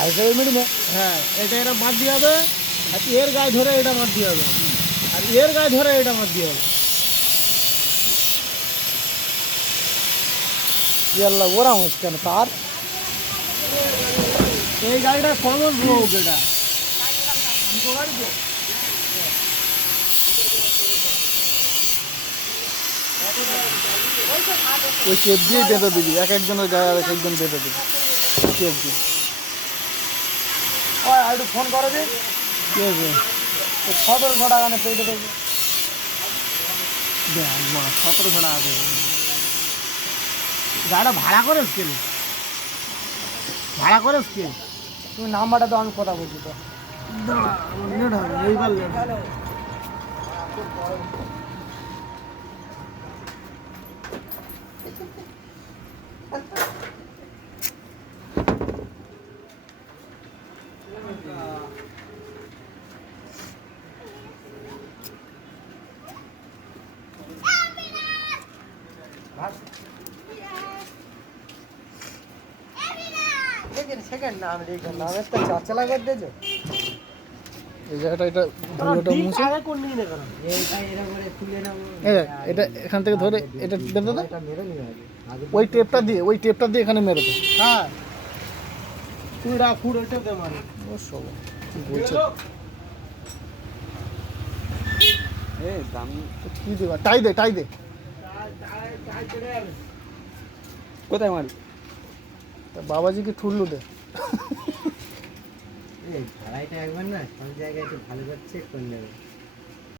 আইসের মিডিমে হ্যাঁ, এটা এরা মার দিয়ে হবে, আর এর গায়ে ধরে এটা মার দিয়ে হবে, আর এর গায়ে ধরে এটা মার দিয়ে হবে। ইয়াল্লা ওরা হচ্ছে কেন তার এই গাড়িটা কমন রোগ এটা। ওই টেপ দিয়ে বেঁধে দিবি, এক একজনের গায়ে আর এক একজন বেঁধে দিবি টেপ দিয়ে। আর একটু ফোন করে দিন, কি আছে? 1700 টাকা না পেটে দেবে। 1700 টাকা দেবে। গাড়িটা ভাড়া করেছ কে? ভাড়া করেছ কে? তুমি নাম্বারটা দাও, আমি কথা বলছি তো। এইবার লেট হবে। সেকেন্ড নাম লিখে নামের তো চাচলা করে দিয়েছো। এই জায়গাটা এটা ধুলোটা মুছে আগে কোন নিয়ে কেন? এটা এখান থেকে ধরে এটা বেঁধে দাও, ওই টেপটা দিয়ে এখানে মেরে দাও। হ্যাঁ, কুড়া কুড়ো এটা দে মানে। ও সব কি বলছে, কি দেবা? টাই দে কোথায় মারি? তা বাবাজিকে ঠুল্লু দে। ভাড়াইটা একবার না সব জায়গায় একটু ভালো করে চেক করে নেবে।